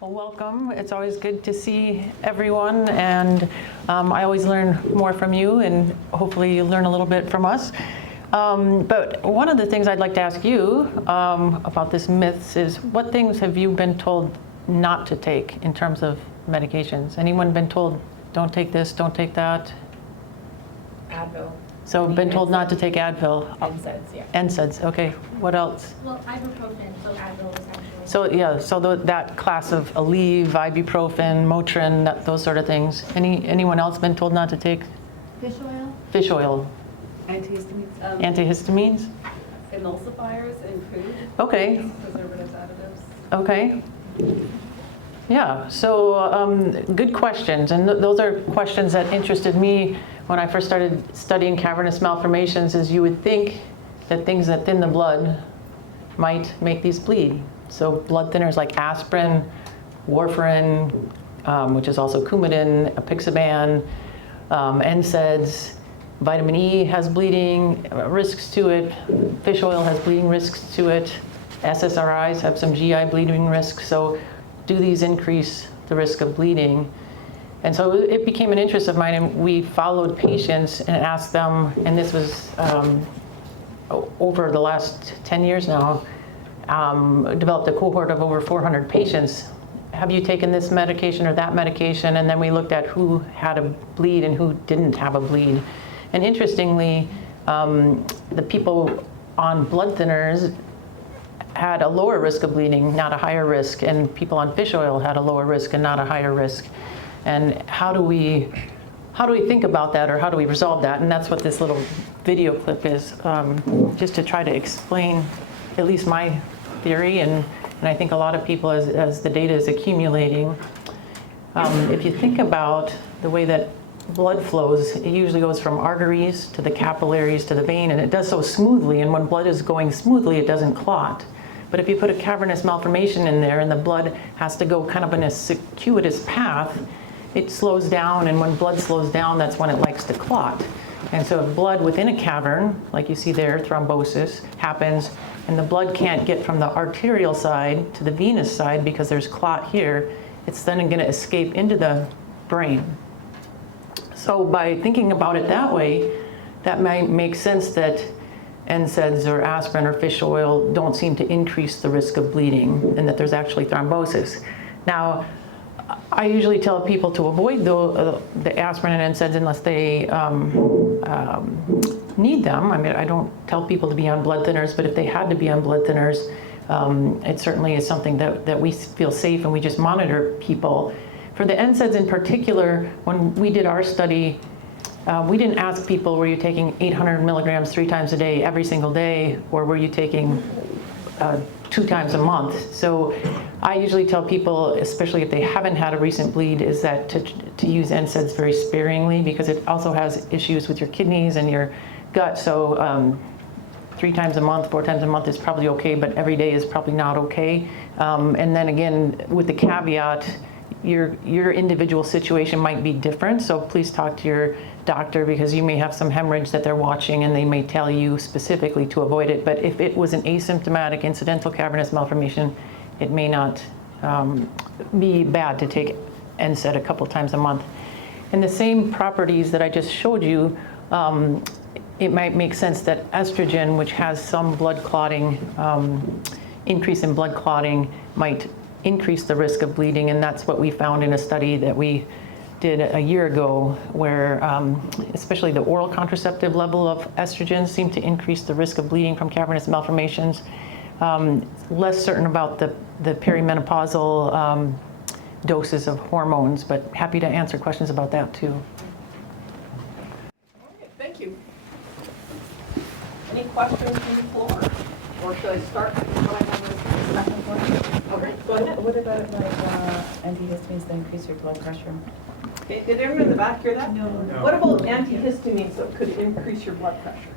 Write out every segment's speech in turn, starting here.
Well, welcome. It's always good to see everyone, and I always learn more from you, and hopefully you learn a little bit from us. But one of the things I'd like to ask you about this myths is, what things have you been told not to take in terms of medications? Anyone been told, don't take this, don't take that? Advil. So been told not to take Advil? NSAIDs, yeah. NSAIDs, okay. What else? Well, ibuprofen, so Advil essentially. So yeah, so that class of Aleve, ibuprofen, Motrin, those sort of things. Anyone else been told not to take? Fish oil? Fish oil. Antihistamines. Antihistamines? Emulsifiers in food. Okay. Preservatives, additives. Okay. Yeah, so good questions. And those are questions that interested me when I first started studying cavernous malformations. Is you would think that things that thin the blood might make these bleed. So blood thinners like aspirin, warfarin, which is also Coumadin, apixaban, NSAIDs, vitamin E has bleeding risks to it, fish oil has bleeding risks to it, SSRIs have some GI bleeding risks. So do these increase the risk of bleeding? And so it became an interest of mine, and we followed patients and asked them, and this was over the last 10 years now, developed a cohort of over 400 patients. Have you taken this medication or that medication? And then we looked at who had a bleed and who didn't have a bleed. And interestingly, the people on blood thinners had a lower risk of bleeding, not a higher risk, and people on fish oil had a lower risk and not a higher risk. And how do we think about that, or how do we resolve that? And that's what this little video clip is, just to try to explain at least my theory, and I think a lot of people, as the data is accumulating. If you think about the way that blood flows, it usually goes from arteries to the capillaries to the vein, and it does so smoothly, and when blood is going smoothly, it doesn't clot. But if you put a cavernous malformation in there and the blood has to go kind of in a circuitous path, it slows down, and when blood slows down, that's when it likes to clot. And so if blood within a cavern, like you see there, thrombosis happens, and the blood can't get from the arterial side to the venous side because there's clot here, it's then going to escape into the brain. So by thinking about it that way, that might make sense that NSAIDs or aspirin or fish oil don't seem to increase the risk of bleeding, and that there's actually thrombosis. Now, I usually tell people to avoid the aspirin and NSAIDs unless they need them. I mean, I don't tell people to be on blood thinners, but if they had to be on blood thinners, it certainly is something that we feel safe, and we just monitor people. For the NSAIDs in particular, when we did our study, we didn't ask people, were you taking 800 milligrams 3 times a day every single day, or were you taking 2 times a month? So I usually tell people, especially if they haven't had a recent bleed, is that to use NSAIDs very sparingly, because it also has issues with your kidneys and your gut. So 3 times a month, 4 times a month is probably okay, but every day is probably not okay. And then again, with the caveat, your individual situation might be different, so please talk to your doctor, because you may have some hemorrhage that they're watching and they may tell you specifically to avoid it. But if it was an asymptomatic incidental cavernous malformation, it may not be bad to take NSAID a couple times a month. And the same properties that I just showed you, it might make sense that estrogen, which has some blood clotting, increase in blood clotting, might increase the risk of bleeding. And that's what we found in a study that we did a year ago, where especially the oral contraceptive level of estrogen seemed to increase the risk of bleeding from cavernous malformations. Less certain about the perimenopausal doses of hormones, but happy to answer questions about that too. All right, thank you. Any questions from the floor? Or should I start? Okay, go ahead. What about antihistamines that increase your blood pressure? Okay, did everyone in the back hear that? No. What about antihistamines that could increase your blood pressure?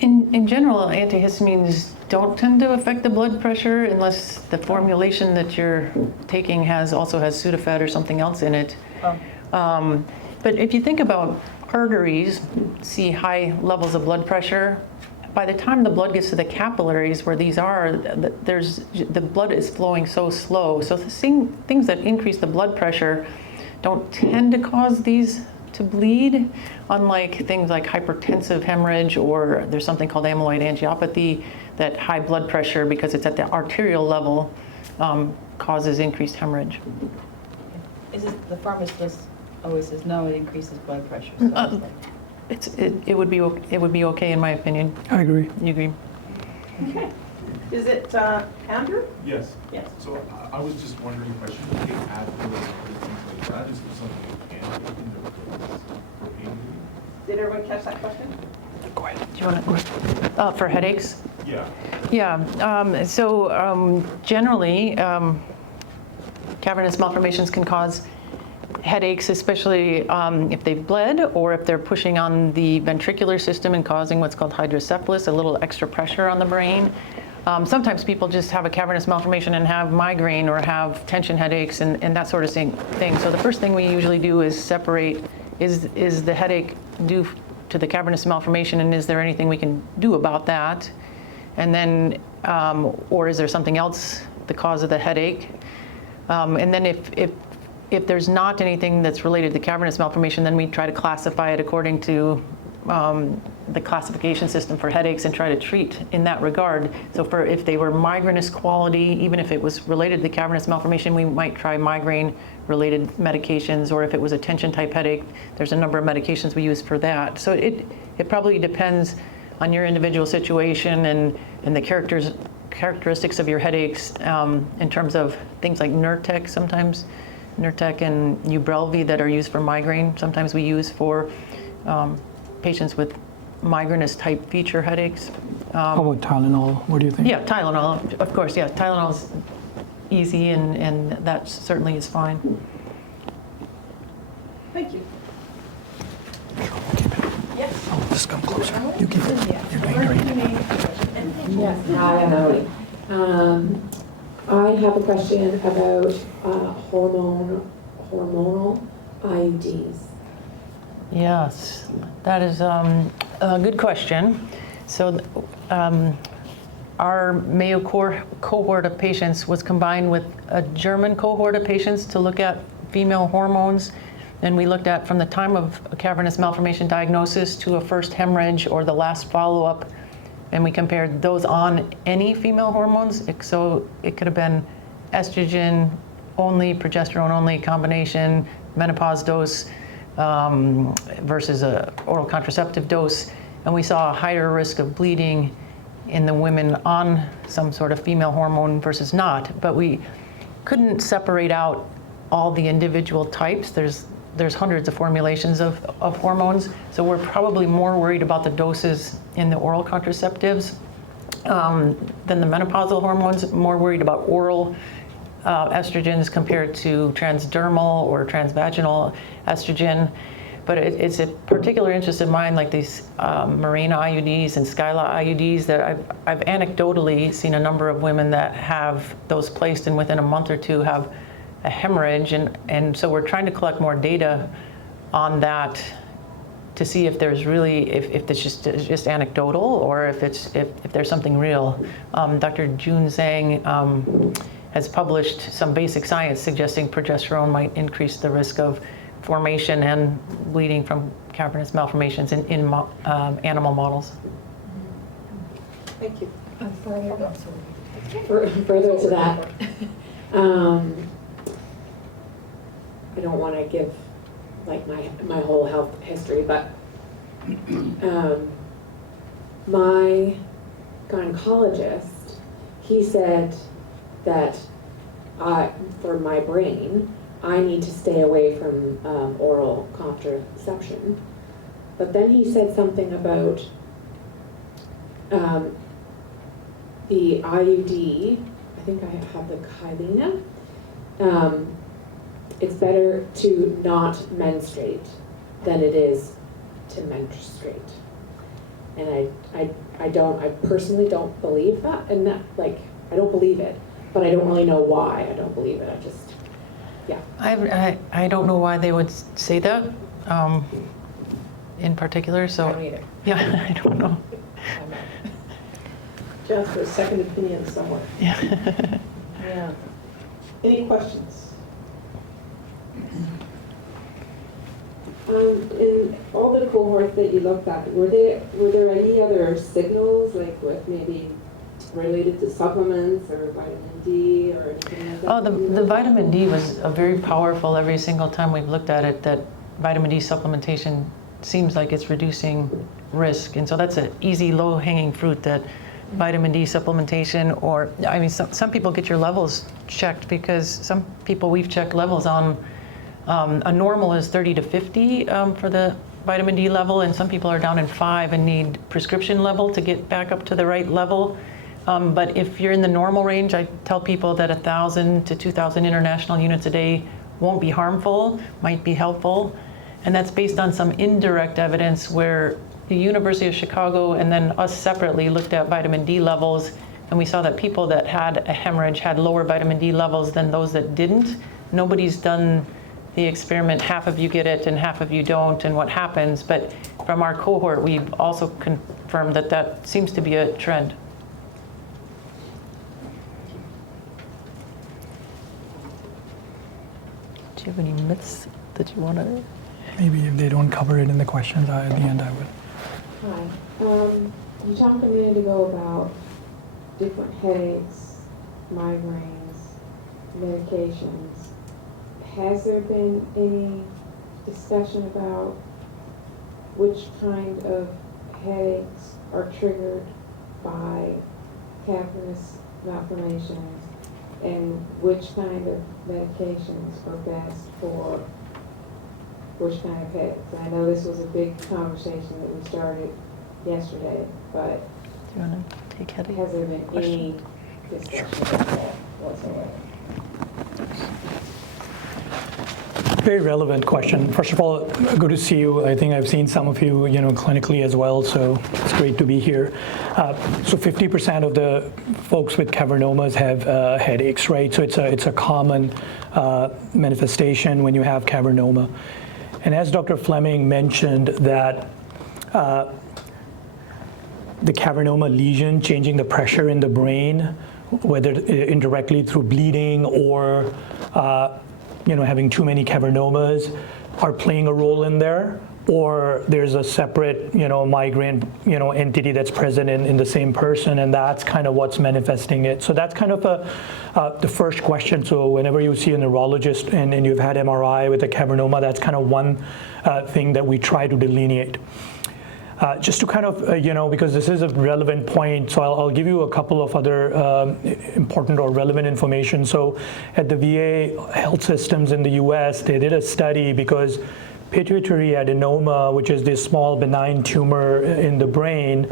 In general, antihistamines don't tend to affect the blood pressure unless the formulation that you're taking also has Sudafed or something else in it. Oh. But if you think about arteries, see high levels of blood pressure, by the time the blood gets to the capillaries where these are, the blood is flowing so slow. So things that increase the blood pressure don't tend to cause these to bleed, unlike things like hypertensive hemorrhage, or there's something called amyloid angiopathy, that high blood pressure, because it's at the arterial level, causes increased hemorrhage. Is it, the pharmacist always says, no, it increases blood pressure. So it's like, It would be okay in my opinion. I agree. You agree? Okay. Is it Andrew? Yes. Yes. So I was just wondering if I should take Advil or things like that. Is there something you can take in the for pain relief? Did everyone catch that question? Do you want to, for headaches? Yeah. Yeah, generally, cavernous malformations can cause headaches, especially if they've bled or if they're pushing on the ventricular system and causing what's called hydrocephalus, a little extra pressure on the brain. Sometimes people just have a cavernous malformation and have migraine or have tension headaches and that sort of thing. So the first thing we usually do is separate, is the headache due to the cavernous malformation, and is there anything we can do about that? And then, or is there something else the cause of the headache? And then if there's not anything that's related to cavernous malformation, then we try to classify it according to the classification system for headaches and try to treat in that regard. So if they were migrainous quality, even if it was related to the cavernous malformation, we might try migraine-related medications, or if it was a tension-type headache, there's a number of medications we use for that. So it probably depends on your individual situation and the characteristics of your headaches in terms of things like Nurtec sometimes. Nurtec and Ubrelvy that are used for migraine, sometimes we use for patients with migrainous type feature headaches. How about Tylenol? What do you think? Yeah, Tylenol, of course, yeah. Tylenol's easy and that certainly is fine. Thank you. Yes. Oh, just come closer. You keep it. You're doing great. Yes, hi, I'm Emily. I have a question about hormonal IUDs. Yes, that is a good question. So our Mayo cohort of patients was combined with a German cohort of patients to look at female hormones. And we looked at from the time of a cavernous malformation diagnosis to a first hemorrhage or the last follow-up, and we compared those on any female hormones. So it could have been estrogen only, progesterone only combination, menopause dose versus a oral contraceptive dose. And we saw a higher risk of bleeding in the women on some sort of female hormone versus not. But we couldn't separate out all the individual types. There's hundreds of formulations of hormones, so we're probably more worried about the doses in the oral contraceptives than the menopausal hormones, more worried about oral estrogens compared to transdermal or transvaginal estrogen. But it's a particular interest of mine, like these Mirena IUDs and Skyla IUDs, that I've anecdotally seen a number of women that have those placed and within a month or two have a hemorrhage, and so we're trying to collect more data on that to see if there's really, if it's just anecdotal or if there's something real. Dr. Jun Zhang has published some basic science suggesting progesterone might increase the risk of formation and bleeding from cavernous malformations in animal models. Thank you. Further to that, I don't want to give like my whole health history, but my gynecologist, he said that for my brain, I need to stay away from oral contraception. But then he said something about the IUD, I think I have the Kylena. It's better to not menstruate than it is to menstruate. And I personally don't believe that, and that, like, I don't believe it, but I don't really know why I don't believe it. I just, yeah. I don't know why they would say that in particular, so. I don't either. Yeah, I don't know. I'm not. Just for a second opinion somewhere. Yeah. Any questions? In all the cohorts that you looked at, were there any other signals, like with maybe related to supplements or vitamin D or anything like that? Oh, the vitamin D was very powerful every single time we've looked at it, that vitamin D supplementation seems like it's reducing risk. And so that's an easy, low-hanging fruit, that vitamin D supplementation, or, I mean, some people get your levels checked, because some people we've checked levels on, a normal is 30 to 50 for the vitamin D level, and some people are down in 5 and need prescription level to get back up to the right level. But if you're in the normal range, I tell people that 1,000 to 2,000 international units a day won't be harmful, might be helpful. And that's based on some indirect evidence where the University of Chicago and then us separately looked at vitamin D levels, and we saw that people that had a hemorrhage had lower vitamin D levels than those that didn't. Nobody's done the experiment, half of you get it and half of you don't, and what happens. But from our cohort, we've also confirmed that that seems to be a trend. Do you have any myths that you want to? Maybe if they don't cover it in the questions, at the end I would. Hi. You talked a minute ago about different headaches, migraines, medications. Has there been any discussion about which kind of headaches are triggered by cavernous malformations, and which kind of medications are best for which kind of headaches? And I know this was a big conversation that we started yesterday, but Do you want to take headache? has there been any discussion about that whatsoever? Very relevant question. First of all, good to see you. I think I've seen some of you, clinically as well, so it's great to be here. So 50% of the folks with cavernomas have headaches, right? So it's a common manifestation when you have cavernoma. And as Dr. Flemming mentioned, that the cavernoma lesion changing the pressure in the brain, whether indirectly through bleeding or having too many cavernomas, are playing a role in there, or there's a separate migraine entity that's present in the same person, and that's kind of what's manifesting it. So that's kind of the first question. So whenever you see a neurologist and you've had MRI with a cavernoma, that's kind of one thing that we try to delineate. Just to kind of, because this is a relevant point, so I'll give you a couple of other important or relevant information. So at the VA health systems in the US, they did a study because pituitary adenoma, which is this small benign tumor in the brain,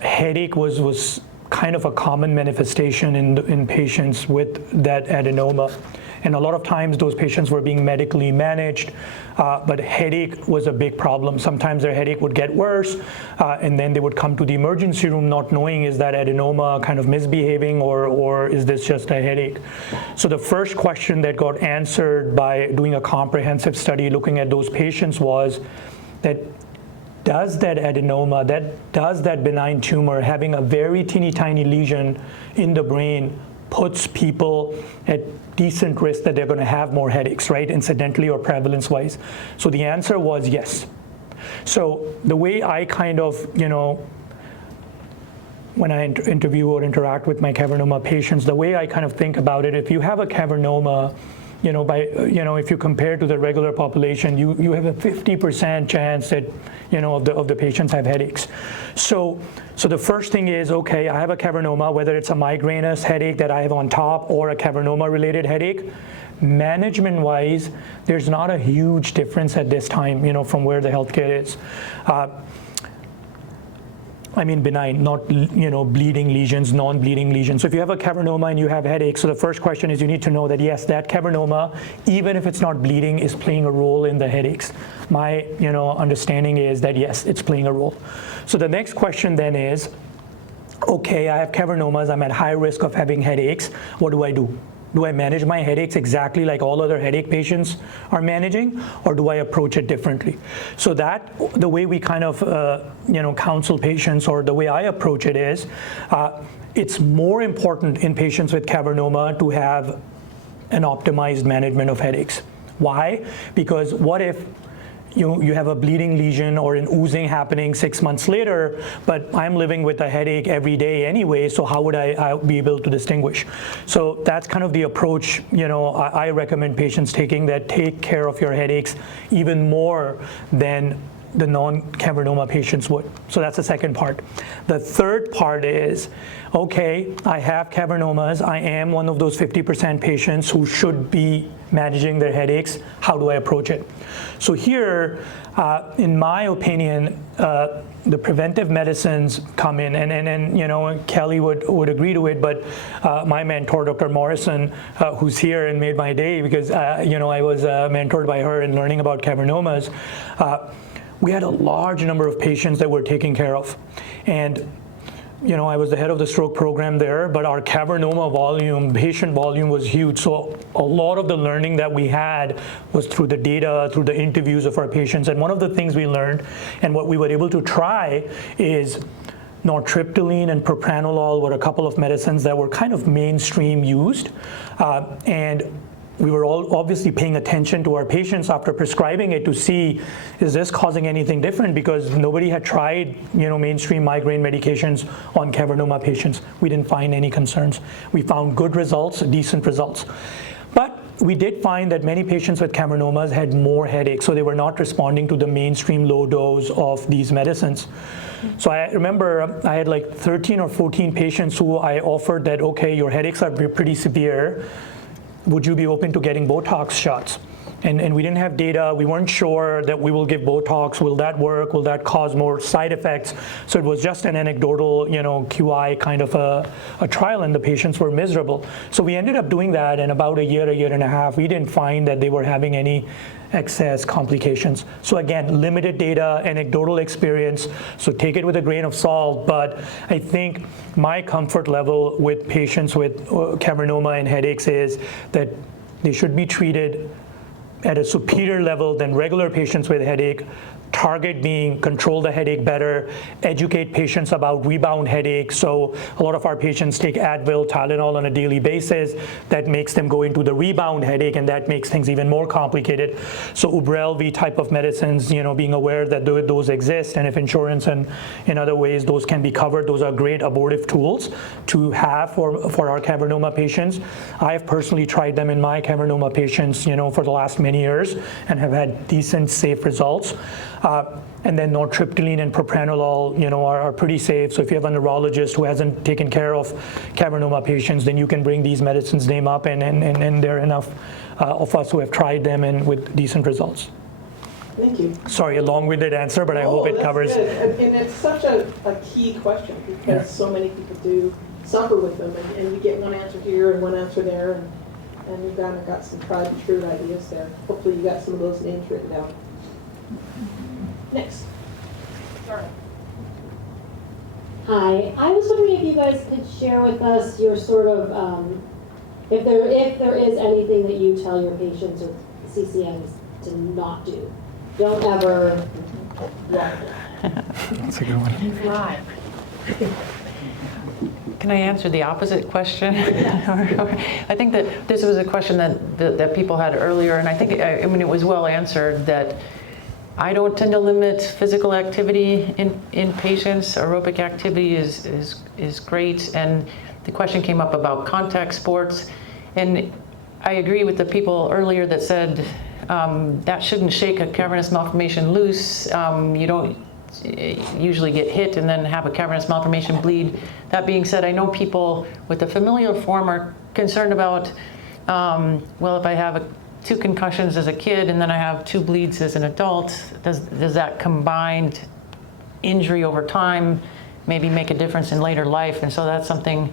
headache was kind of a common manifestation in patients with that adenoma. And a lot of times those patients were being medically managed, but headache was a big problem. Sometimes their headache would get worse, and then they would come to the emergency room not knowing, is that adenoma kind of misbehaving, or is this just a headache? So the first question that got answered by doing a comprehensive study looking at those patients was that does that adenoma, does that benign tumor having a very teeny tiny lesion in the brain puts people at decent risk that they're going to have more headaches, right, incidentally or prevalence-wise? So the answer was yes. So the way I kind of, when I interview or interact with my cavernoma patients, the way I kind of think about it, if you have a cavernoma, if you compare to the regular population, you have a 50% chance that, of the patients have headaches. So the first thing is, okay, I have a cavernoma, whether it's a migrainous headache that I have on top or a cavernoma-related headache. Management-wise, there's not a huge difference at this time, from where the healthcare is. I mean benign, not bleeding lesions, non-bleeding lesions. So if you have a cavernoma and you have headaches, so the first question is you need to know that yes, that cavernoma, even if it's not bleeding, is playing a role in the headaches. My understanding is that yes, it's playing a role. So the next question then is, okay, I have cavernomas, I'm at high risk of having headaches, what do I do? Do I manage my headaches exactly like all other headache patients are managing, or do I approach it differently? So that, the way we kind of, counsel patients, or the way I approach it is, it's more important in patients with cavernoma to have an optimized management of headaches. Why? Because what if you have a bleeding lesion or an oozing happening 6 months later, but I'm living with a headache every day anyway, so how would I be able to distinguish? So that's kind of the approach, I recommend patients taking, that take care of your headaches even more than the non-cavernoma patients would. So that's the second part. The third part is, okay, I have cavernomas. I am one of those 50% patients who should be managing their headaches. How do I approach it? So here, in my opinion, the preventive medicines come in, and Kelly would agree to it, but my mentor, Dr. Morrison, who's here and made my day, because I was mentored by her in learning about cavernomas. We had a large number of patients that we're taking care of. And I was the head of the stroke program there, but our cavernoma volume, patient volume, was huge. So a lot of the learning that we had was through the data, through the interviews of our patients. And one of the things we learned, and what we were able to try, is nortriptyline and propranolol were a couple of medicines that were kind of mainstream used. And we were all obviously paying attention to our patients after prescribing it to see, is this causing anything different? Because nobody had tried, mainstream migraine medications on cavernoma patients. We didn't find any concerns. We found good results, decent results. But we did find that many patients with cavernomas had more headaches, so they were not responding to the mainstream low dose of these medicines. So I remember I had like 13 or 14 patients who I offered that, okay, your headaches are pretty severe. Would you be open to getting Botox shots? And we didn't have data. We weren't sure that we will give Botox. Will that work? Will that cause more side effects? So it was just an anecdotal, QI kind of a trial, and the patients were miserable. So we ended up doing that, and about a year and a half, we didn't find that they were having any excess complications. So again, limited data, anecdotal experience, so take it with a grain of salt. But I think my comfort level with patients with cavernoma and headaches is that they should be treated at a superior level than regular patients with headache. Target being control the headache better, educate patients about rebound headache. So a lot of our patients take Advil, Tylenol on a daily basis. That makes them go into the rebound headache, and that makes things even more complicated. So Ubrelvy type of medicines, being aware that those exist, and if insurance and in other ways those can be covered, those are great abortive tools to have for our cavernoma patients. I have personally tried them in my cavernoma patients, for the last many years, and have had decent, safe results. And then nortriptyline and propranolol, are pretty safe. So if you have a neurologist who hasn't taken care of cavernoma patients, then you can bring these medicines' name up, and there are enough of us who have tried them and with decent results. Thank you. Sorry, a long-winded answer, but I hope it that's covers. Good. And it's such a key question, because so many people do suffer with them, and you get one answer here and one answer there, and you've kind of got some tried and true ideas there. Hopefully you got some of those names written down. Next. Sorry. Hi, I was wondering if you guys could share with us your sort of, if there is anything that you tell your patients or CCMs to not do. Don't ever. That's a good one. Right. Can I answer the opposite question? I think that this was a question that people had earlier, and I think, it was well answered, that I don't tend to limit physical activity in patients. Aerobic activity is great, and the question came up about contact sports, and I agree with the people earlier that said that shouldn't shake a cavernous malformation loose. You don't usually get hit and then have a cavernous malformation bleed. That being said, I know people with a familial form are concerned about, well, if I have 2 concussions as a kid and then I have 2 bleeds as an adult, does that combined injury over time maybe make a difference in later life? And so that's something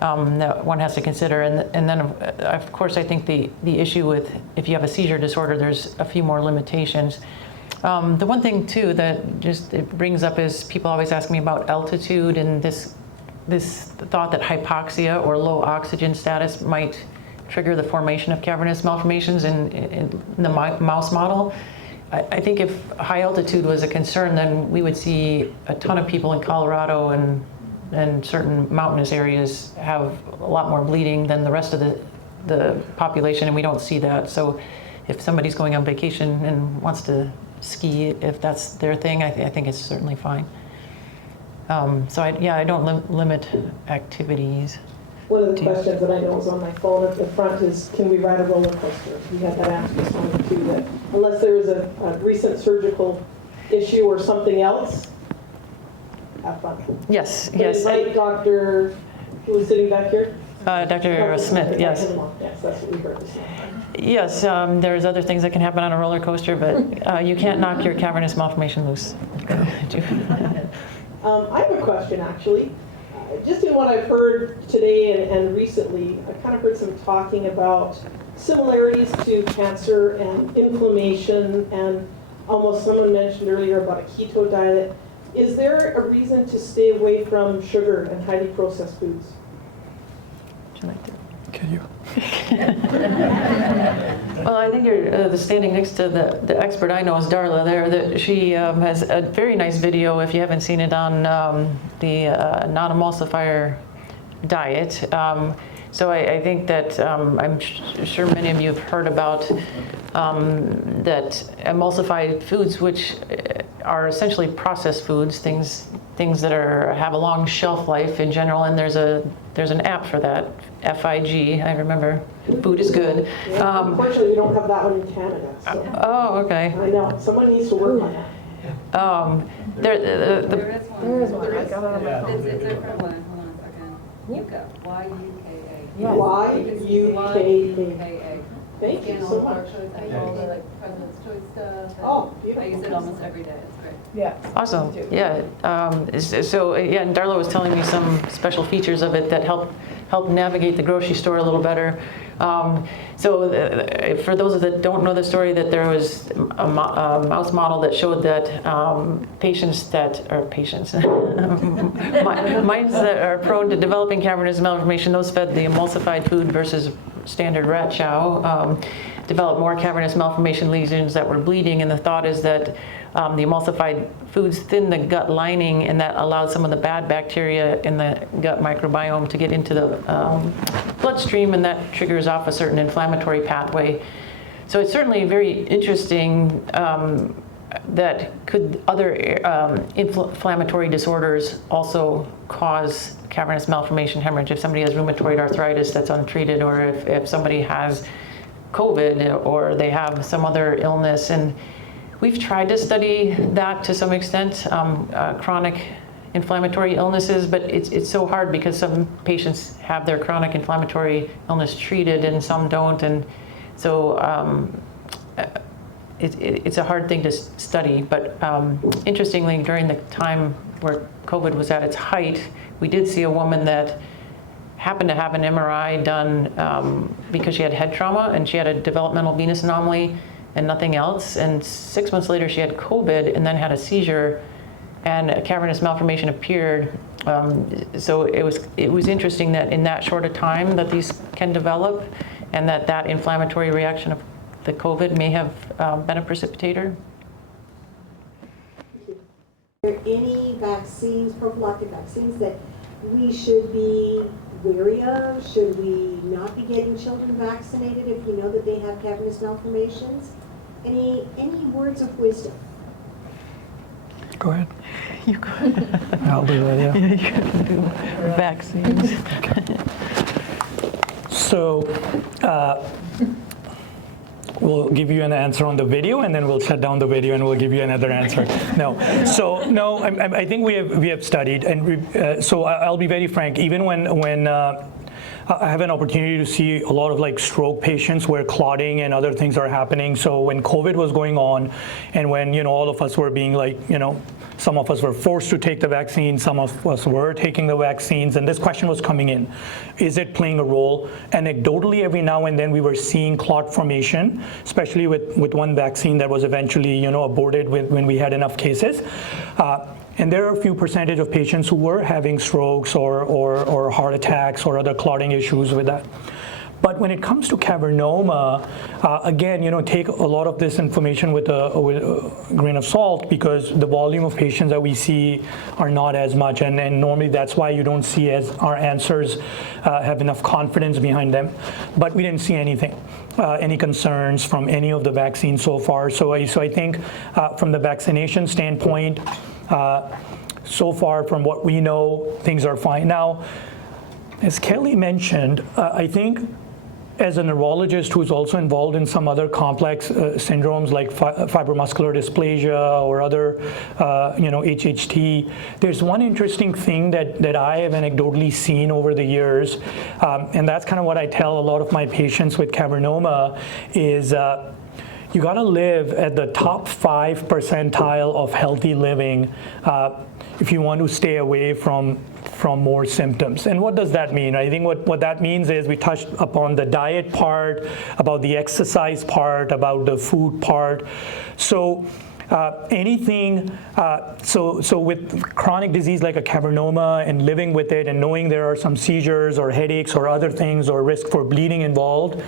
that one has to consider. And then of course I think the issue with if you have a seizure disorder, there's a few more limitations. The one thing too that just it brings up is people always ask me about altitude, and this thought that hypoxia or low oxygen status might trigger the formation of cavernous malformations in the mouse model. I think if high altitude was a concern, then we would see a ton of people in Colorado and certain mountainous areas have a lot more bleeding than the rest of the population, and we don't see that. So if somebody's going on vacation and wants to ski, if that's their thing, I think it's certainly fine. So I don't limit activities. One of the questions that I know is on my phone at the front is, can we ride a roller coaster? We had that asked this morning too, that unless there is a recent surgical issue or something else, have fun. Yes, But yes. it's like Dr. who was sitting back here? Dr. Smith, yes. Yes, that's what we heard this morning. Yes, there's other things that can happen on a roller coaster, but you can't knock your cavernous malformation loose. I have a question, actually. Just in what I've heard today and recently, I've kind of heard some talking about similarities to cancer and inflammation, and almost someone mentioned earlier about a keto diet. Is there a reason to stay away from sugar and highly processed foods? Can you? Well, I think you're standing next to the expert I know is Darla there. That she has a very nice video, if you haven't seen it, on the non-emulsifier diet. So I think that I'm sure many of you have heard about that emulsified foods, which are essentially processed foods, things that have a long shelf life in general, and there's an app for that, FIG. I remember. Food is good. Yeah, unfortunately, we don't have that one in Canada. So. Oh, okay. I know. Someone needs to work on that. There is one. There is one. It's a different one. Hold on a second. Yucca. Y-U-K-A. Y-U-K-A. Thank you so much. All the President's Choice stuff. Oh, I beautiful. use it almost every day. It's great. Yeah. Awesome. Yeah. And Darla was telling me some special features of it that help navigate the grocery store a little better. For those that don't know the story, that there was a mouse model that showed that mice that are prone to developing cavernous malformation, those fed the emulsified food versus standard rat chow, developed more cavernous malformation lesions that were bleeding, and the thought is that the emulsified foods thin the gut lining, and that allowed some of the bad bacteria in the gut microbiome to get into the bloodstream, and that triggers off a certain inflammatory pathway. So it's certainly very interesting that could other inflammatory disorders also cause cavernous malformation hemorrhage. If somebody has rheumatoid arthritis that's untreated, or if somebody has COVID, or they have some other illness. And we've tried to study that to some extent, chronic inflammatory illnesses, but it's so hard because some patients have their chronic inflammatory illness treated and some don't. And so it's a hard thing to study. But interestingly, during the time where COVID was at its height, we did see a woman that happened to have an MRI done because she had head trauma, and she had a developmental venous anomaly and nothing else. And 6 months later, she had COVID and then had a seizure, and a cavernous malformation appeared. So it was interesting that in that short a time that these can develop, and that inflammatory reaction of the COVID may have been a precipitator. Are there any vaccines, prophylactic vaccines, that we should be wary of? Should we not be getting children vaccinated if we know that they have cavernous malformations? Any words of wisdom? Go ahead. You could. I'll do that, yeah. You can do vaccines. So we'll give you an answer on the video, and then we'll shut down the video and we'll give you another answer. I think we have studied, and so I'll be very frank. Even when I have an opportunity to see a lot of stroke patients where clotting and other things are happening. So when COVID was going on, and when all of us were being some of us were forced to take the vaccine, some of us were taking the vaccines, and this question was coming in. Is it playing a role? Anecdotally, every now and then we were seeing clot formation, especially with one vaccine that was eventually aborted when we had enough cases. And there are a few percentage of patients who were having strokes or heart attacks or other clotting issues with that. But when it comes to cavernoma, again, take a lot of this information with a grain of salt, because the volume of patients that we see are not as much, and normally that's why you don't see as our answers have enough confidence behind them. But we didn't see anything, any concerns from any of the vaccines so far. So I think from the vaccination standpoint, so far from what we know, things are fine. Now, as Kelly mentioned, I think as a neurologist who's also involved in some other complex syndromes like fibromuscular dysplasia or other, HHT, there's one interesting thing that I have anecdotally seen over the years, and that's kind of what I tell a lot of my patients with cavernoma is you got to live at the top 5 percentile of healthy living if you want to stay away from more symptoms. And what does that mean? I think what that means is we touched upon the diet part, about the exercise part, about the food part. So so with chronic disease like a cavernoma and living with it and knowing there are some seizures or headaches or other things or risk for bleeding involved,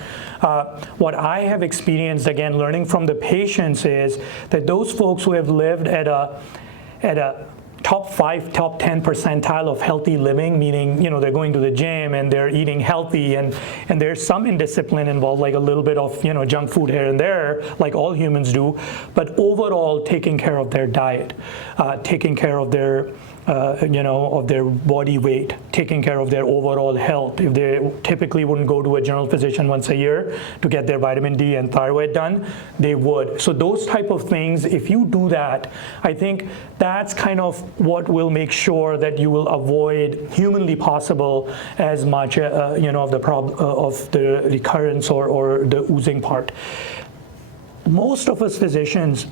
what I have experienced, again, learning from the patients, is that those folks who have lived at a top 5, top 10 percentile of healthy living, meaning, they're going to the gym and they're eating healthy, and there's some indiscipline involved, like a little bit of, junk food here and there, like all humans do, but overall taking care of their diet, taking care of their of their body weight, taking care of their overall health. If they typically wouldn't go to a general physician once a year to get their vitamin D and thyroid done, they would. So those type of things, if you do that, I think that's kind of what will make sure that you will avoid, humanly possible, as much of the recurrence or the oozing part. Most of us physicians,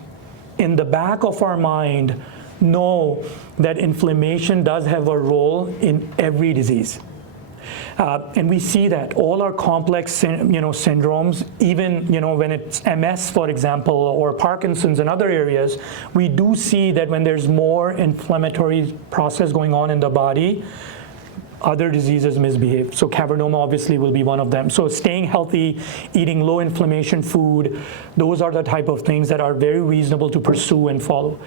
in the back of our mind, know that inflammation does have a role in every disease. And we see that all our complex, syndromes, even, when it's MS, for example, or Parkinson's and other areas, we do see that when there's more inflammatory process going on in the body, other diseases misbehave. So cavernoma obviously will be one of them. So staying healthy, eating low inflammation food, those are the type of things that are very reasonable to pursue and follow.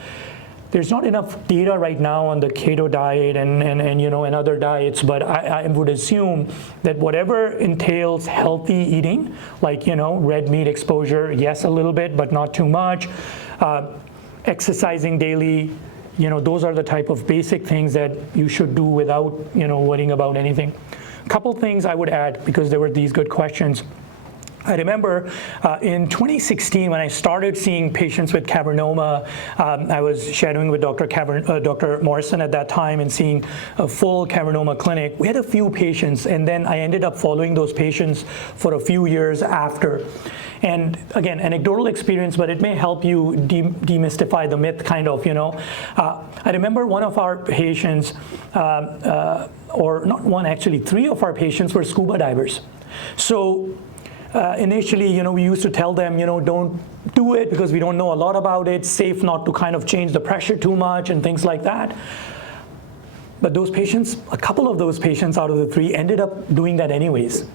There's not enough data right now on the keto diet and other diets, but I would assume that whatever entails healthy eating, like, red meat exposure, yes, a little bit, but not too much, exercising daily, those are the type of basic things that you should do without, worrying about anything. A couple things I would add, because there were these good questions. I remember in 2016, when I started seeing patients with cavernoma, I was shadowing with Dr. Morrison at that time and seeing a full cavernoma clinic. We had a few patients, and then I ended up following those patients for a few years after. And again, anecdotal experience, but it may help you demystify the myth, kind of, I remember one of our patients, or not one, actually, 3 of our patients were scuba divers. So initially, we used to tell them, don't do it because we don't know a lot about it, safe not to kind of change the pressure too much and things like that. But those patients, a couple of those patients out of the 3 ended up doing that anyways.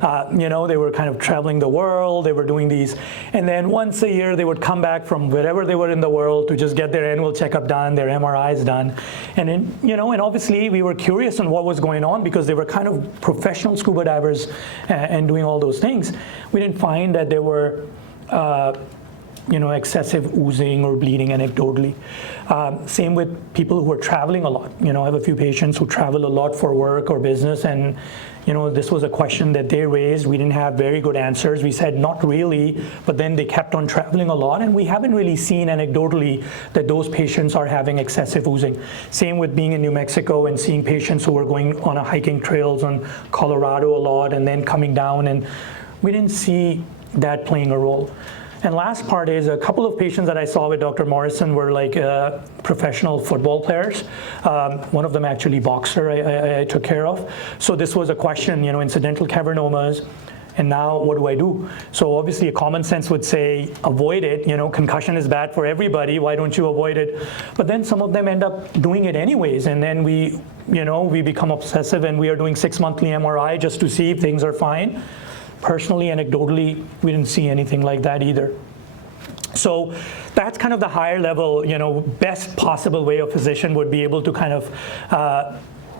They were kind of traveling the world, they were doing these, and then once a year they would come back from wherever they were in the world to just get their annual checkup done, their MRIs done. And and obviously we were curious on what was going on because they were kind of professional scuba divers and doing all those things. We didn't find that there were excessive oozing or bleeding anecdotally. Same with people who are traveling a lot. I have a few patients who travel a lot for work or business, and this was a question that they raised. We didn't have very good answers. We said not really, but then they kept on traveling a lot, and we haven't really seen anecdotally that those patients are having excessive oozing. Same with being in New Mexico and seeing patients who were going on hiking trails on Colorado a lot and then coming down, and we didn't see that playing a role. And last part is a couple of patients that I saw with Dr. Morrison were like professional football players. One of them actually boxer I took care of. So this was a question, incidental cavernomas, and now what do I do? So obviously a common sense would say avoid it, concussion is bad for everybody, why don't you avoid it? But then some of them end up doing it anyways, and then we become obsessive and we are doing 6 monthly MRI just to see if things are fine. personally, anecdotally, we didn't see anything like that either. So that's kind of the higher level, best possible way a physician would be able to kind of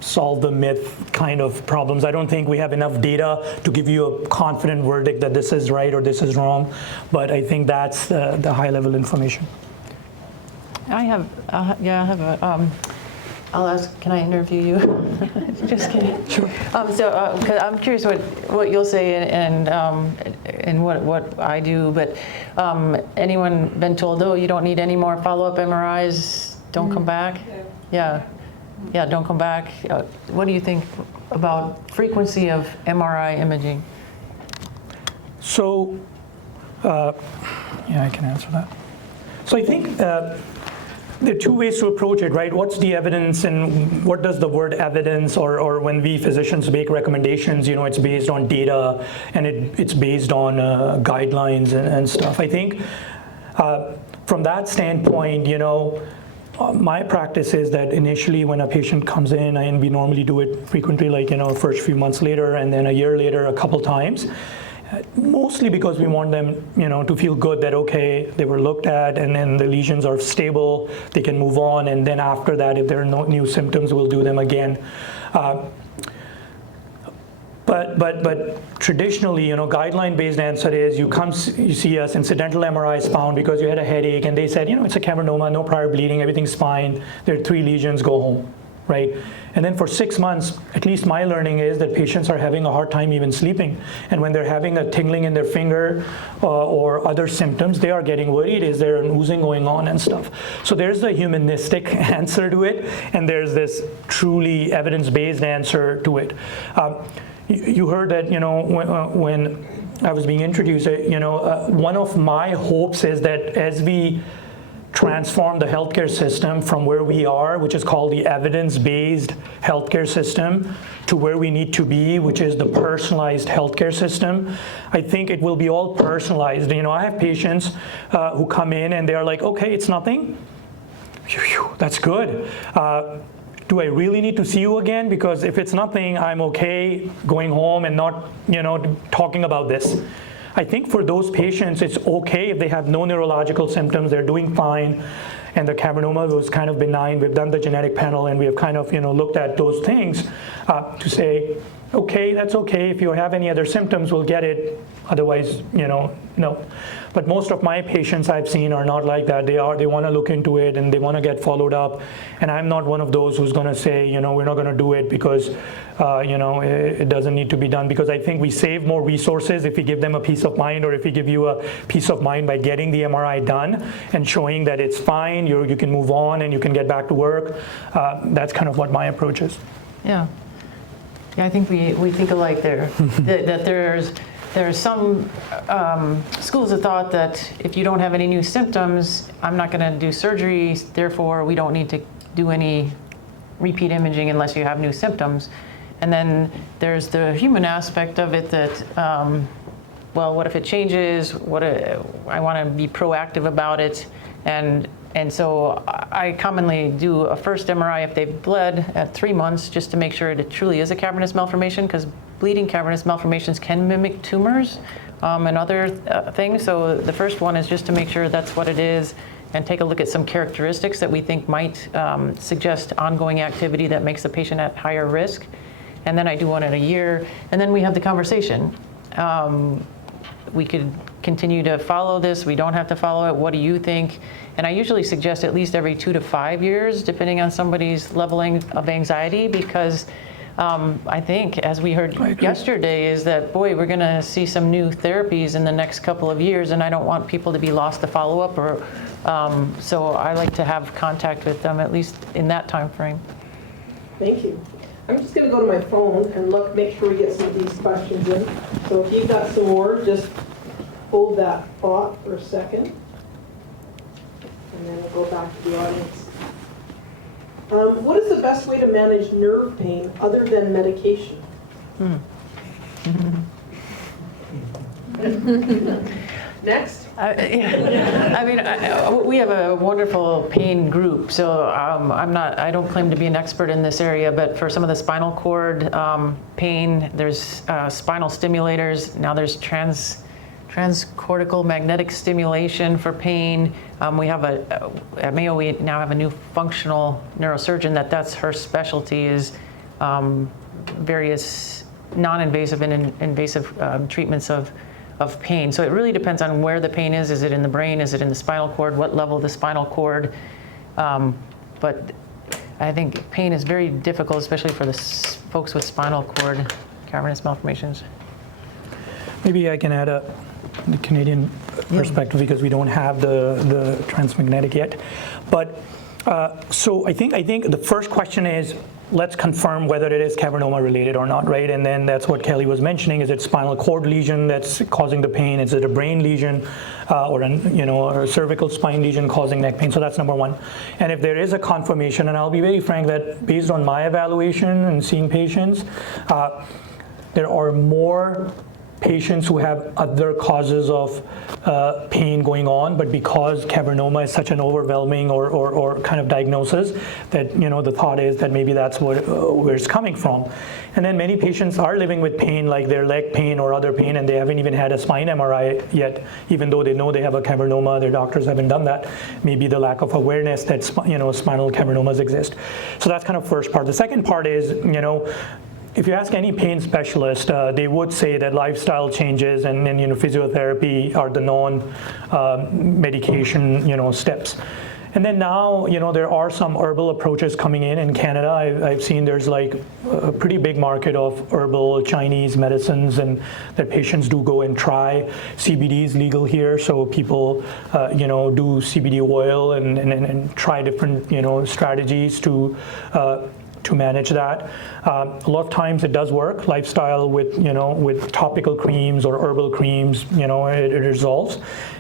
solve the myth kind of problems. I don't think we have enough data to give you a confident verdict that this is right or this is wrong, but I think that's the high level information. I have a, I'll ask, can I interview you? Just kidding. Sure. Cause I'm curious what you'll say and what I do, but anyone been told, oh, you don't need any more follow-up MRIs, don't come back? Yeah, don't come back. What do you think about frequency of MRI imaging? So, I can answer that. So I think there are two ways to approach it, right? What's the evidence and what does the word evidence, or when we physicians make recommendations, it's based on data and it's based on guidelines and stuff. I think from that standpoint, my practice is that initially when a patient comes in, and we normally do it frequently, like, first few months later and then a year later a couple times, mostly because we want them, to feel good that, okay, they were looked at and then the lesions are stable, they can move on, and then after that, if there are no new symptoms, we'll do them again. But traditionally, guideline-based answer is you see us, incidental MRI is found because you had a headache, and they said, it's a cavernoma, no prior bleeding, everything's fine, there are 3 lesions, go home, right? And then for 6 months, at least my learning is that patients are having a hard time even sleeping. And when they're having a tingling in their finger or other symptoms, they are getting worried. Is there an oozing going on and stuff? So there's the humanistic answer to it, and there's this truly evidence-based answer to it. You heard that, when I was being introduced, one of my hopes is that as we transform the healthcare system from where we are, which is called the evidence-based healthcare system, to where we need to be, which is the personalized healthcare system. I think it will be all personalized. I have patients who come in and they're like, okay, it's nothing. Phew, that's good. Do I really need to see you again? Because if it's nothing, I'm okay going home and not, talking about this. I think for those patients, it's okay if they have no neurological symptoms, they're doing fine, and the cavernoma was kind of benign. We've done the genetic panel, and we have kind of, looked at those things to say, okay, that's okay. If you have any other symptoms, we'll get it. Otherwise, no. But most of my patients I've seen are not like that. They want to look into it and they want to get followed up. And I'm not one of those who's going to say, we're not going to do it because, it doesn't need to be done. Because I think we save more resources if we give them a peace of mind, or if we give you a peace of mind by getting the MRI done and showing that it's fine, you can move on and you can get back to work. That's kind of what my approach is. Yeah, I think we think alike there. that there's some schools of thought that if you don't have any new symptoms, I'm not going to do surgery, therefore we don't need to do any repeat imaging unless you have new symptoms. And then there's the human aspect of it that, well, what if it changes? I want to be proactive about it. And so I commonly do a first MRI if they've bled at 3 months, just to make sure it truly is a cavernous malformation, because bleeding cavernous malformations can mimic tumors and other things. So the first one is just to make sure that's what it is, and take a look at some characteristics that we think might suggest ongoing activity that makes the patient at higher risk. And then I do one in a year, and then we have the conversation. We could continue to follow this. We don't have to follow it. What do you think? And I usually suggest at least every 2 to 5 years, depending on somebody's leveling of anxiety, because I think, as we heard yesterday, is that, boy, we're going to see some new therapies in the next couple of years, and I don't want people to be lost to follow-up. So I like to have contact with them, at least in that time frame. Thank you. I'm just going to go to my phone and make sure we get some of these questions in. So if you've got some more, just hold that thought for a second. And then we'll go back to the audience. What is the best way to manage nerve pain other than medication? Next. I mean, we have a wonderful pain group, so I don't claim to be an expert in this area, but for some of the spinal cord pain, there's spinal stimulators. Now there's transcortical magnetic stimulation for pain. We have at Mayo, we now have a new functional neurosurgeon that's her specialty is various non-invasive and invasive treatments of pain. So it really depends on where the pain is. Is it in the brain? Is it in the spinal cord? What level of the spinal cord? But I think pain is very difficult, especially for the folks with spinal cord cavernous malformations. Maybe I can add the Canadian perspective because we don't have the transmagnetic yet. But so I think the first question is, let's confirm whether it is cavernoma related or not, right? And then that's what Kelly was mentioning. Is it spinal cord lesion that's causing the pain? Is it a brain lesion or a cervical spine lesion causing neck pain? So that's number one. And if there is a confirmation, and I'll be very frank that based on my evaluation and seeing patients, there are more patients who have other causes of pain going on, but because cavernoma is such an overwhelming or kind of diagnosis, that the thought is that maybe that's where it's coming from. And then many patients are living with pain, like their leg pain or other pain, and they haven't even had a spine MRI yet, even though they know they have a cavernoma. Their doctors haven't done that. Maybe the lack of awareness that spinal cavernomas exist. So that's kind of first part. The second part is if you ask any pain specialist, they would say that lifestyle changes and physiotherapy are the non-medication steps. And then now there are some herbal approaches coming in Canada. I've seen there's like a pretty big market of herbal Chinese medicines, and that patients do go and try. CBD is legal here, so people do CBD oil and try different strategies to manage that. A lot of times it does work. Lifestyle with topical creams or herbal creams, it resolves.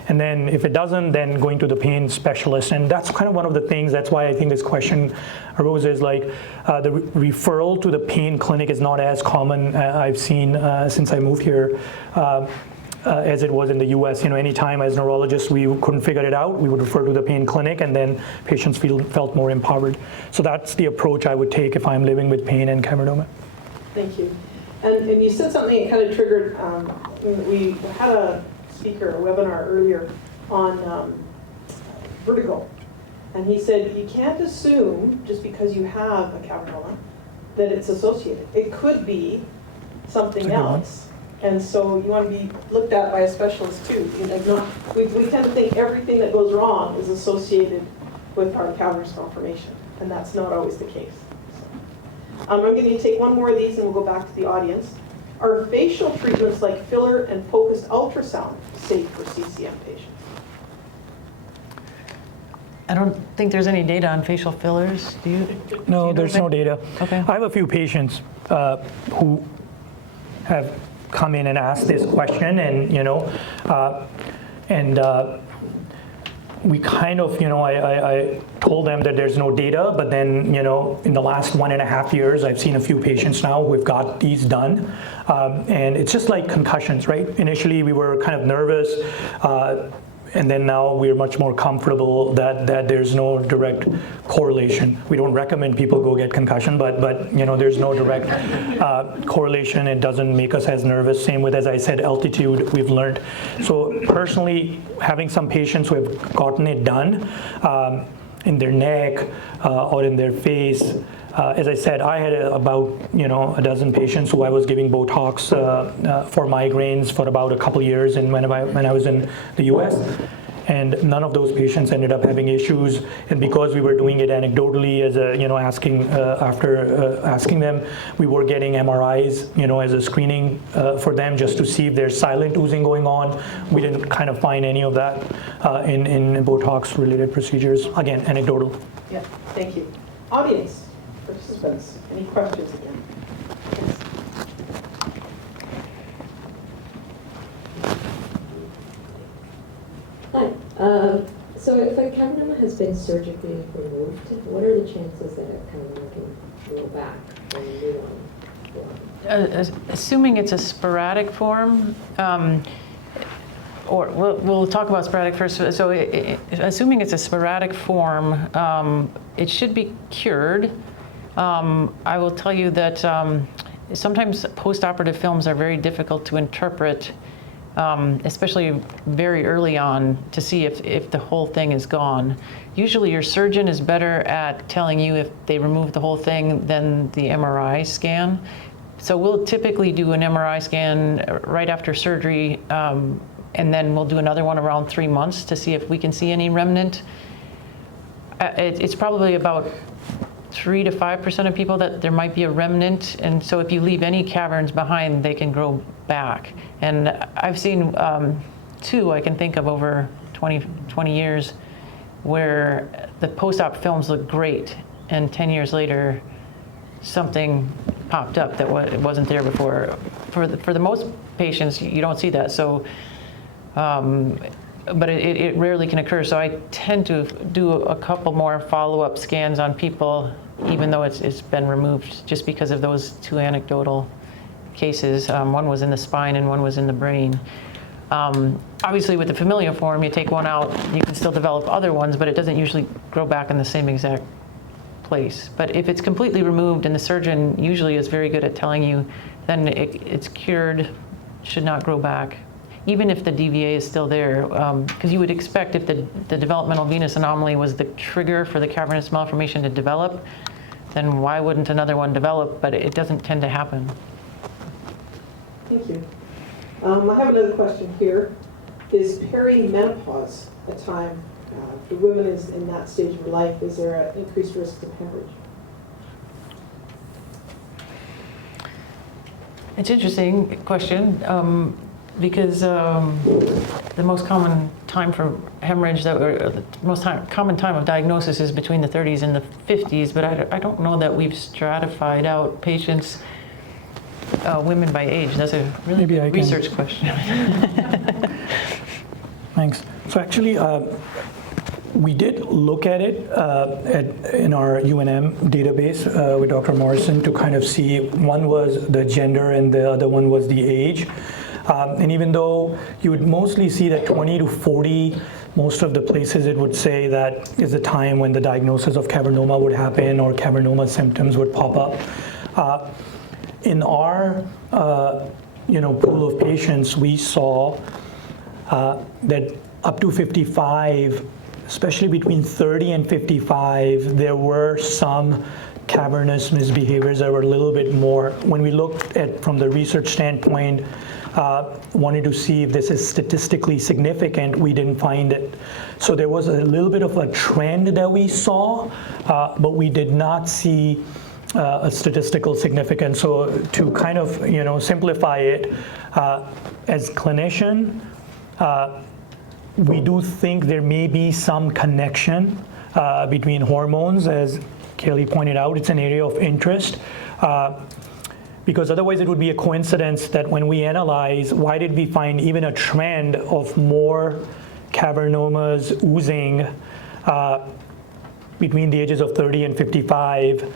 And then if it doesn't, then going to the pain specialist. And that's kind of one of the things, that's why I think this question arose, is like the referral to the pain clinic is not as common I've seen since I moved here. As it was in the US, anytime as neurologists we couldn't figure it out, we would refer to the pain clinic, and then patients felt more empowered. So that's the approach I would take if I'm living with pain and cavernoma. Thank you. And you said something that kind of triggered, we had a webinar earlier on vertigo. And he said, you can't assume just because you have a cavernoma that it's associated. It could be something else. And so you want to be looked at by a specialist too. We tend to think everything that goes wrong is associated with our cavernous malformation, and that's not always the case. So, I'm going to take one more of these and we'll go back to the audience. Are facial treatments like filler and focused ultrasound safe for CCM patients? I don't think there's any data on facial fillers. Do you? No, there's no data. Okay. I have a few patients who have come in and ask this question, and we kind of I told them that there's no data, but then in the last 1.5 years I've seen a few patients now who've got these done, and it's just like concussions, right? Initially we were kind of nervous, and then now we're much more comfortable that there's no direct correlation. We don't recommend people go get concussion, but there's no direct correlation. It doesn't make us as nervous. Same with, as I said, altitude, we've learned. So personally, having some patients who have gotten it done in their neck or in their face, as I said, I had about a dozen patients who I was giving Botox for migraines for about a couple years, and when I was in the US, and none of those patients ended up having issues. And because we were doing it anecdotally, as asking them, we were getting MRIs, as a screening for them, just to see if there's silent oozing going on. We didn't kind of find any of that in Botox-related procedures. Again, anecdotal. Yeah, thank you. Audience. Participants, any questions again? Yes. Hi. So if a cavernoma has been surgically removed, what are the chances that a cavernoma can grow back or a new one? Assuming it's a sporadic form, or we'll talk about sporadic first. So assuming it's a sporadic form, it should be cured. I will tell you that sometimes postoperative films are very difficult to interpret, especially very early on, to see if the whole thing is gone. Usually your surgeon is better at telling you if they removed the whole thing than the MRI scan. So we'll typically do an MRI scan right after surgery, and then we'll do another one around 3 months to see if we can see any remnant. It's probably about 3 to 5% of people that there might be a remnant, and so if you leave any caverns behind, they can grow back. And I've seen 2 I can think of over 20 years where the post-op films look great, and 10 years later, something popped up that wasn't there before. For the most patients, you don't see that. So, but it rarely can occur. So I tend to do a couple more follow-up scans on people, even though it's been removed, just because of those 2 anecdotal cases. One was in the spine and one was in the brain. Obviously, with the familial form, you take one out, you can still develop other ones, but it doesn't usually grow back in the same exact place. But if it's completely removed, and the surgeon usually is very good at telling you, then it's cured, should not grow back, even if the DVA is still there. Because you would expect if the developmental venous anomaly was the trigger for the cavernous malformation to develop, then why wouldn't another one develop? But it doesn't tend to happen. Thank you. I have another question here. Is perimenopause a time for women is in that stage of life? Is there an increased risk of hemorrhage? It's an interesting question, because the most common time for hemorrhage, or the most common time of diagnosis, is between the 30s and the 50s, but I don't know that we've stratified out patients, women by age. That's a really good research question. Thanks. So actually, we did look at it in our UNM database with Dr. Morrison to kind of see, one was the gender and the other one was the age. And even though you would mostly see that 20 to 40, most of the places it would say that is the time when the diagnosis of cavernoma would happen or cavernoma symptoms would pop up. In our pool of patients, we saw that up to 55, especially between 30 and 55, there were some cavernous misbehaviors that were a little bit more. When we looked at from the research standpoint, wanted to see if this is statistically significant, we didn't find it. So there was a little bit of a trend that we saw, but we did not see a statistical significance. So to kind of simplify it, as clinician, we do think there may be some connection between hormones. As Kelly pointed out, it's an area of interest, because otherwise it would be a coincidence that when we analyze, why did we find even a trend of more cavernomas oozing between the ages of 30 and 55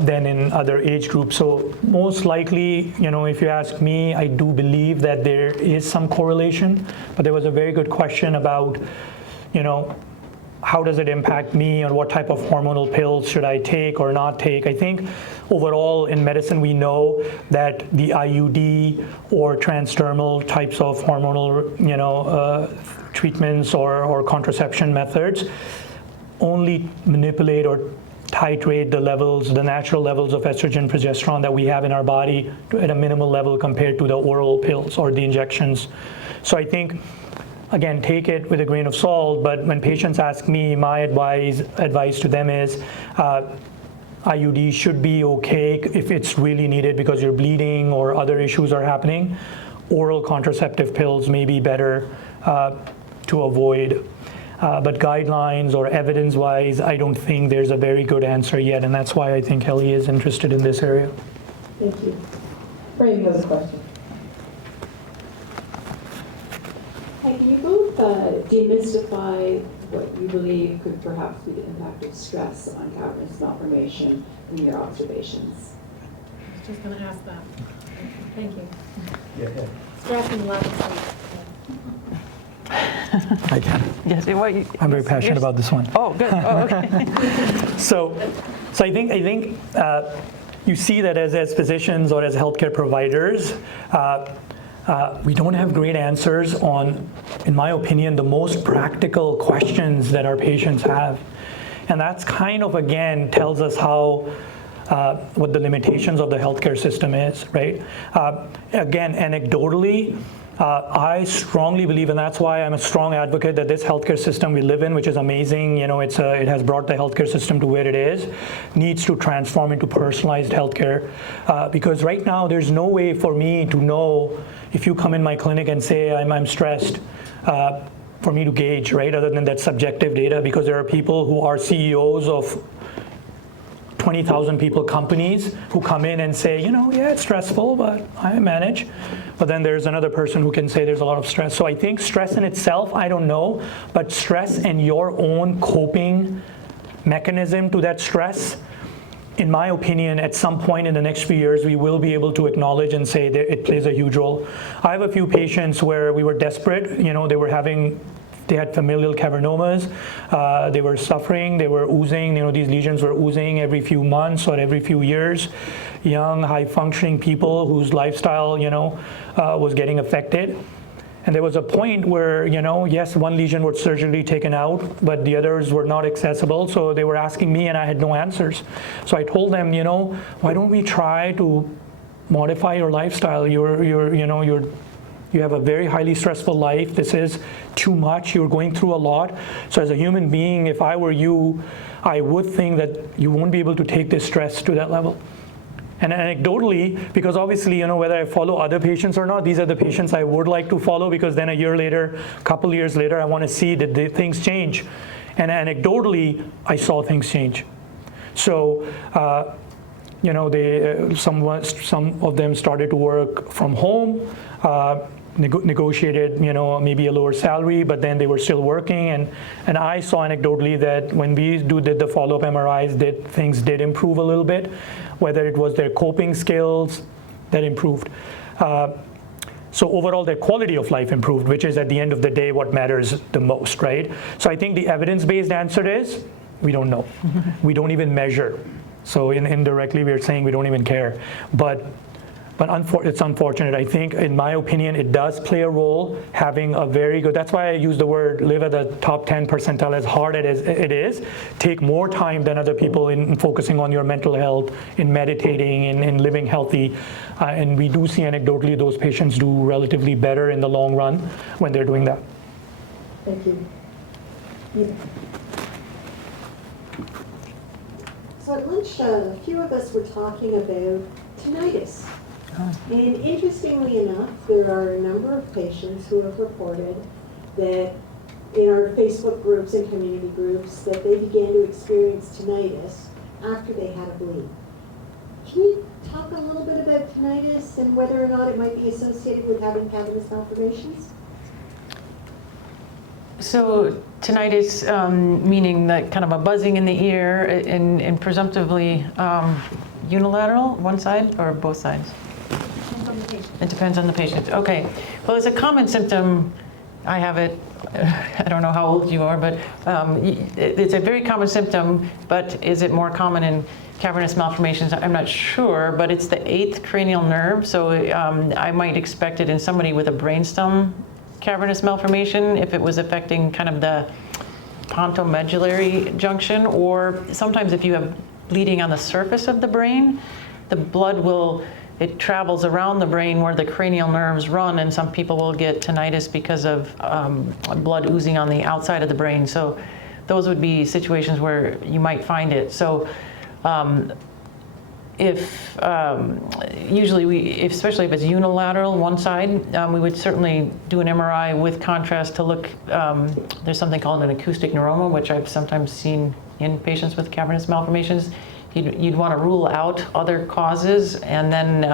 than in other age groups. So most likely, if you ask me, I do believe that there is some correlation, but there was a very good question about, how does it impact me, or what type of hormonal pills should I take or not take? I think overall in medicine, we know that the IUD or transdermal types of hormonal, treatments or contraception methods only manipulate or titrate the levels, the natural levels of estrogen, progesterone that we have in our body at a minimal level compared to the oral pills or the injections. So I think, again, take it with a grain of salt, but when patients ask me, my advice to them is IUD should be okay if it's really needed because you're bleeding or other issues are happening. Oral contraceptive pills may be better to avoid. But guidelines or evidence-wise, I don't think there's a very good answer yet, and that's why I think Kelly is interested in this area. Thank you. Frame has a question. Hi, can you both demystify what you believe could perhaps be the impact of stress on cavernous malformation from your observations? I was just going to ask that. Thank you. Yeah. Stress and lack of sleep. I can. Yes, I'm very passionate about this one. Oh, good. Oh, okay. So I think you see that as physicians or as healthcare providers, we don't have great answers on, in my opinion, the most practical questions that our patients have. And that's kind of, again, tells us how, what the limitations of the healthcare system is, right? Again, anecdotally, I strongly believe, and that's why I'm a strong advocate that this healthcare system we live in, which is amazing, it has brought the healthcare system to where it is, needs to transform into personalized healthcare. Because right now, there's no way for me to know if you come in my clinic and say I'm stressed, for me to gauge, right? Other than that subjective data, because there are people who are CEOs of 20,000 people companies who come in and say, yeah, it's stressful, but I manage. But then there's another person who can say there's a lot of stress. So I think stress in itself, I don't know, but stress and your own coping mechanism to that stress, in my opinion, at some point in the next few years, we will be able to acknowledge and say that it plays a huge role. I have a few patients where we were desperate, they had familial cavernomas, they were suffering, they were oozing, these lesions were oozing every few months or every few years. Young, high-functioning people whose lifestyle, was getting affected. And there was a point where, yes, one lesion was surgically taken out, but the others were not accessible, so they were asking me and I had no answers. So I told them, why don't we try to modify your lifestyle? You have a very highly stressful life. This is too much. You're going through a lot. So as a human being, if I were you, I would think that you won't be able to take this stress to that level. And anecdotally, because obviously, whether I follow other patients or not, these are the patients I would like to follow, because then a year later, a couple years later, I want to see did things change. And anecdotally, I saw things change. So, some of them started to work from home, negotiated, maybe a lower salary, but then they were still working. And I saw anecdotally that when we did the follow-up MRIs, things did improve a little bit, whether it was their coping skills that improved. So overall, their quality of life improved, which is at the end of the day what matters the most, right? So I think the evidence-based answer is, we don't know. We don't even measure. So indirectly, we're saying we don't even care. But it's unfortunate. I think, in my opinion, it does play a role, having a very good, that's why I use the word live at the top 10 percentile, as hard as it is. Take more time than other people in focusing on your mental health, in meditating, in living healthy. And we do see anecdotally those patients do relatively better in the long run when they're doing that. Thank you. So at lunch, a few of us were talking about tinnitus. And interestingly enough, there are a number of patients who have reported that in our Facebook groups and community groups that they began to experience tinnitus after they had a bleed. Can you talk a little bit about tinnitus and whether or not it might be associated with having cavernous malformations? So tinnitus, meaning that kind of a buzzing in the ear, and presumptively unilateral, one side or both sides? It depends on the patient. Okay. Well, it's a common symptom. I have it. I don't know how old you are, but it's a very common symptom. But is it more common in cavernous malformations? I'm not sure, but it's the 8th cranial nerve. So I might expect it in somebody with a brainstem cavernous malformation if it was affecting kind of the pontomedullary junction, or sometimes if you have bleeding on the surface of the brain, the blood it travels around the brain where the cranial nerves run, and some people will get tinnitus because of blood oozing on the outside of the brain. So those would be situations where you might find it. So especially if it's unilateral, one side, we would certainly do an MRI with contrast to look. There's something called an acoustic neuroma, which I've sometimes seen in patients with cavernous malformations. You'd want to rule out other causes and then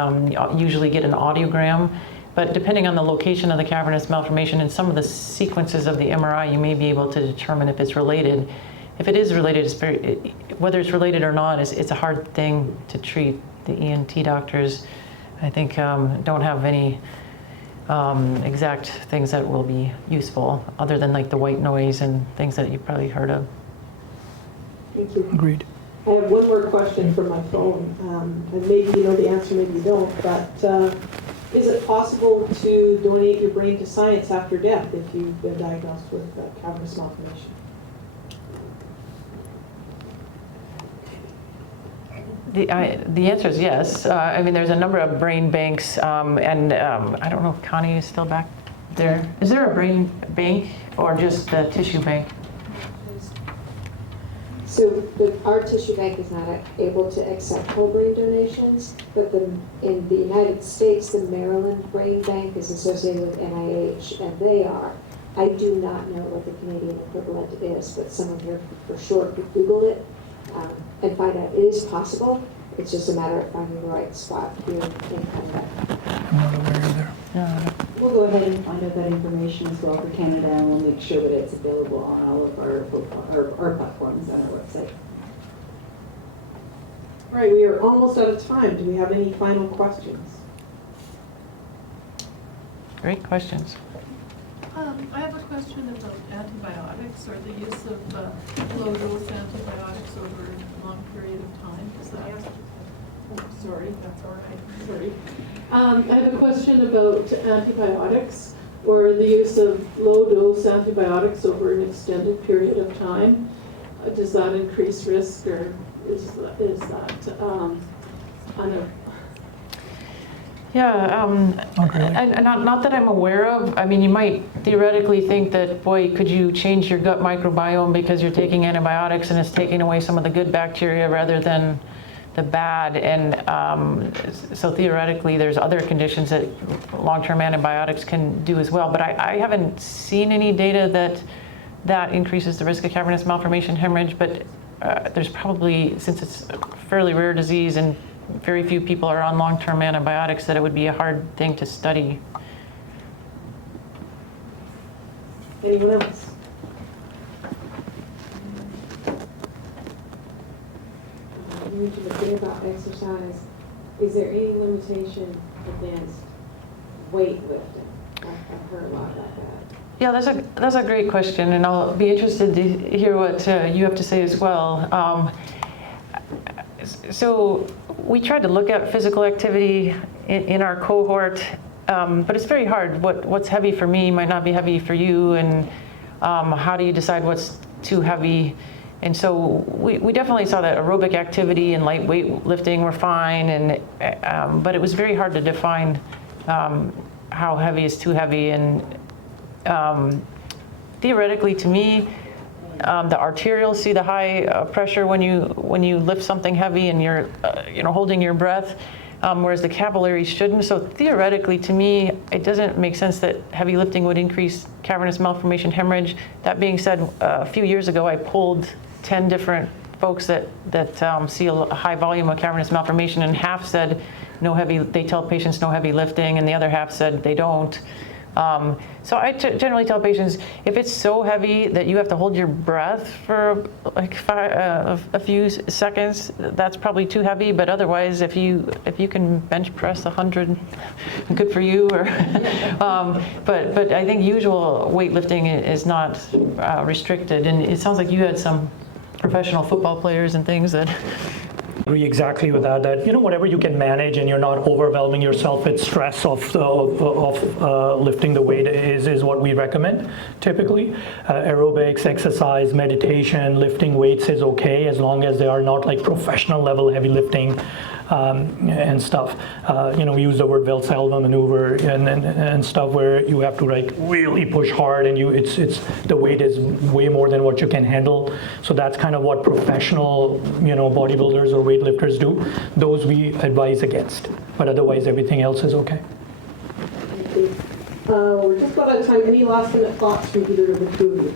usually get an audiogram. But depending on the location of the cavernous malformation and some of the sequences of the MRI, you may be able to determine if it's related. If it is related, whether it's related or not, it's a hard thing to treat. The ENT doctors, I think, don't have any exact things that will be useful, other than like the white noise and things that you've probably heard of. Thank you. Agreed. I have one more question from my phone, and maybe you know the answer, maybe you don't, but is it possible to donate your brain to science after death if you've been diagnosed with cavernous malformation? The answer is yes. I mean, there's a number of brain banks, and I don't know if Connie is still back there. Is there a brain bank or just the tissue bank? So our tissue bank is not able to accept whole brain donations, but in the United States, the Maryland Brain Bank is associated with NIH, and they are. I do not know what the Canadian equivalent is, but someone here for sure could Google it and find out. It is possible. It's just a matter of finding the right spot here in Canada. I'm not aware either. We'll go ahead and find out that information as well for Canada, and we'll make sure that it's available on all of our platforms on our website. All right, we are almost out of time. Do we have any final questions? Great questions. I have a question about antibiotics or the use of low-dose antibiotics over a long period of time. Is that, oh, sorry, that's all right. Sorry. I have a question about antibiotics or the use of low-dose antibiotics over an extended period of time. Does that increase risk, or is that Yeah, and not that I'm aware of. I mean, you might theoretically think that, boy, could you change your gut microbiome because you're taking antibiotics and it's taking away some of the good bacteria rather than the bad. And so theoretically, there's other conditions that long-term antibiotics can do as well. But I haven't seen any data that increases the risk of cavernous malformation hemorrhage. But there's probably, since it's a fairly rare disease and very few people are on long-term antibiotics, that it would be a hard thing to study. Anyone else? You mentioned a thing about exercise. Is there any limitation against weightlifting? I've heard a lot about that. Yeah, that's a great question, and I'll be interested to hear what you have to say as well. So we tried to look at physical activity in our cohort, but it's very hard. What's heavy for me might not be heavy for you, and how do you decide what's too heavy? And so we definitely saw that aerobic activity and light weight lifting were fine, and but it was very hard to define how heavy is too heavy. And theoretically, to me, the arterials see the high pressure when you lift something heavy and you're holding your breath, whereas the capillaries shouldn't. So theoretically, to me, it doesn't make sense that heavy lifting would increase cavernous malformation hemorrhage. That being said, a few years ago, I polled 10 different folks that see a high volume of cavernous malformation, and half said no heavy. They tell patients no heavy lifting, and the other half said they don't. So I generally tell patients, if it's so heavy that you have to hold your breath for like a few seconds, that's probably too heavy. But otherwise, if you can bench press 100, good for you. Or, but I think usual weightlifting is not restricted. And it sounds like you had some professional football players and things that. Agree exactly with that whatever you can manage and you're not overwhelming yourself with stress of lifting the weight is what we recommend typically. Aerobics, exercise, meditation, lifting weights is okay as long as they are not like professional level heavy lifting and stuff. We use the word Valsalva maneuver and stuff where you have to like really push hard and it's the weight is way more than what you can handle. So that's kind of what professional bodybuilders or weightlifters do. Those we advise against, but otherwise everything else is okay. Thank you. We're just about out of time. Any last minute thoughts from either of the two of you?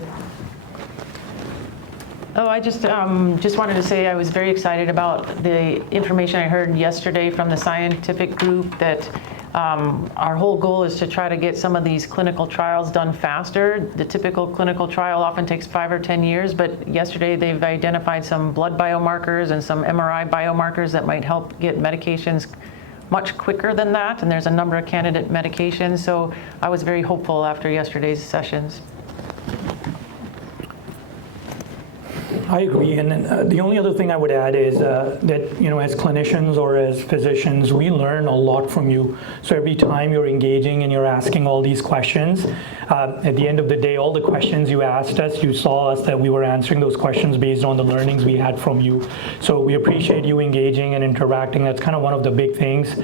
Oh, I just wanted to say I was very excited about the information I heard yesterday from the scientific group that our whole goal is to try to get some of these clinical trials done faster. The typical clinical trial often takes 5 or 10 years, but yesterday they've identified some blood biomarkers and some MRI biomarkers that might help get medications much quicker than that, and there's a number of candidate medications. So I was very hopeful after yesterday's sessions. I agree, and then, the only other thing I would add is that, as clinicians or as physicians, we learn a lot from you. So every time you're engaging and you're asking all these questions, at the end of the day, all the questions you asked us, you saw us that we were answering those questions based on the learnings we had from you. So we appreciate you engaging and interacting. That's kind of one of the big things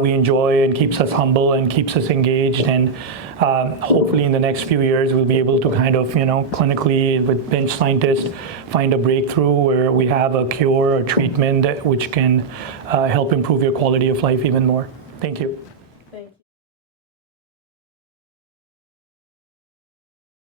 we enjoy and keeps us humble and keeps us engaged. And hopefully in the next few years, we'll be able to kind of, clinically with bench scientists, find a breakthrough where we have a cure or treatment which can help improve your quality of life even more. Thank you.